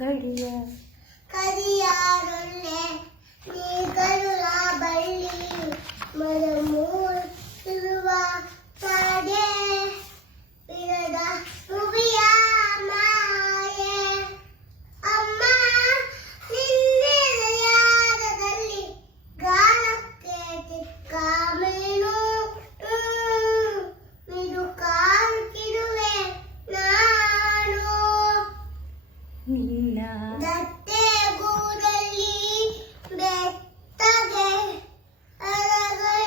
ಕಡಿಯ ಕರಿಯಾರೊಲ್ಲೆ ನೀಗರುಳ ಬಳ್ಳಿ ಮರಮೂರುವ ತಾಡೆ ಇರದ ಮುಗಿಯ ಮಾಯೆ ಅಮ್ಮ ನಿನ್ನೆದೆಯಾರದಲ್ಲಿ ಗಾಳಕ್ಕೆ ಚಿಕ್ಕ ಮೀನು ಇದು ಕಾಲ್ಕಿರುವೆ ನಾನು ನಿನ್ನ ದಟ್ಟೆ ಗೂಡಲ್ಲಿ ಬೆತ್ತಗೆ ಅರಗಳು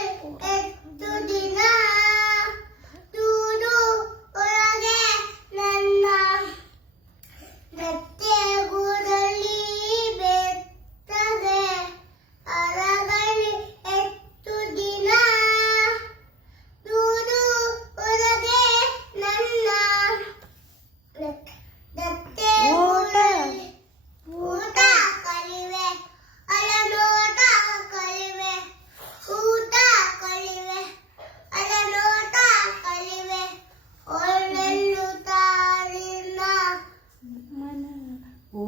ಎದ್ದು ದಿನ ದೂರು ಒಳಗೆ ನನ್ನ ದಟ್ಟೆ ಗೂಡಲ್ಲಿ ಬೆತ್ತಗೆ ಅರಗಳು ಎದ್ದು ದಿನ ದೂರು ಒಳಗೆ ನನ್ನ ದಟ್ಟೆ ಗೂಡಲ್ಲಿ ಊಟ ಕಲಿವೆ ಅಲನೋಟ ಕಲಿವೆ ಊಟ ಕಲಿವೆ ಅಲನೋಟ ಕಲಿವೆ ಒಳ್ಳೆಲ್ಲು ತಾಳಿನ ಮನ ಓ